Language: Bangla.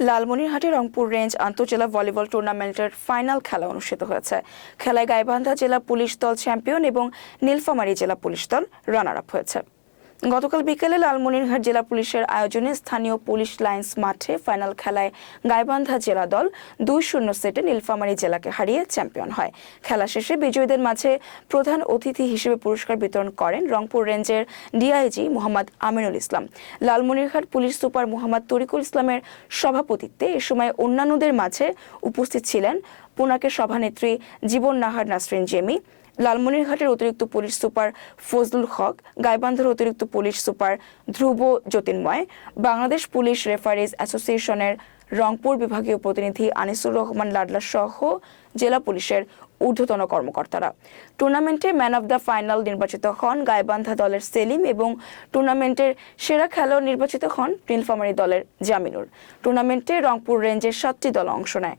লালমনিরহাটে রংপুর রেঞ্জ আন্তঃজেলা ভলিবল টুর্নামেন্টের ফাইনাল খেলা অনুষ্ঠিত হয়েছে। খেলায় গাইবান্ধা জেলা পুলিশ দল চ্যাম্পিয়ন এবং নীলফামারী জেলা পুলিশ দল রানার আপ হয়েছে। গতকাল বিকেলে লালমনিরহাট জেলা পুলিশের আয়োজনে স্থানীয় পুলিশ লাইন্স মাঠে ফাইনাল খেলায় গাইবান্ধা জেলা দল 2-0 সেটে নীলফামারী জেলাকে হারিয়ে চ্যাম্পিয়ন হয়। খেলা শেষে বিজয়ীদের মাঝে প্রধান অতিথি হিসেবে পুরস্কার বিতরণ করেন রংপুর রেঞ্জের DIG Mohammad Aminul Islam. Lalmonirhat police super Mohammad Tarikul ইসলামের সভাপতিত্বে এ সময় অন্যান্যদের মাঝে উপস্থিত ছিলেন পুনাকের সভানেত্রী জীবন নাহার নাসরিন জেমি, লালমনিরহাটের অতিরিক্ত পুলিশ সুপার ফজলুল হক, গাইবান্ধার অতিরিক্ত পুলিশ সুপার ধ্রুব জ্যোতির্ময়, বাংলাদেশ পুলিশ রেফারিজ অ্যাসোসিয়েশনের রংপুর বিভাগীয় প্রতিনিধি আনিসুর রহমান লাডলা সহ জেলা পুলিশের ঊর্ধ্বতন কর্মকর্তারা। টুর্নামেন্টে ম্যান অব দ্য ফাইনাল নির্বাচিত হন গাইবান্ধা দলের সেলিম এবং টুর্নামেন্টের সেরা খেলোয়াড় নির্বাচিত হন নীলফামারী দলের জামিনুর। টুর্নামেন্টে রংপুর রেঞ্জের 7টি দল অংশ নেয়।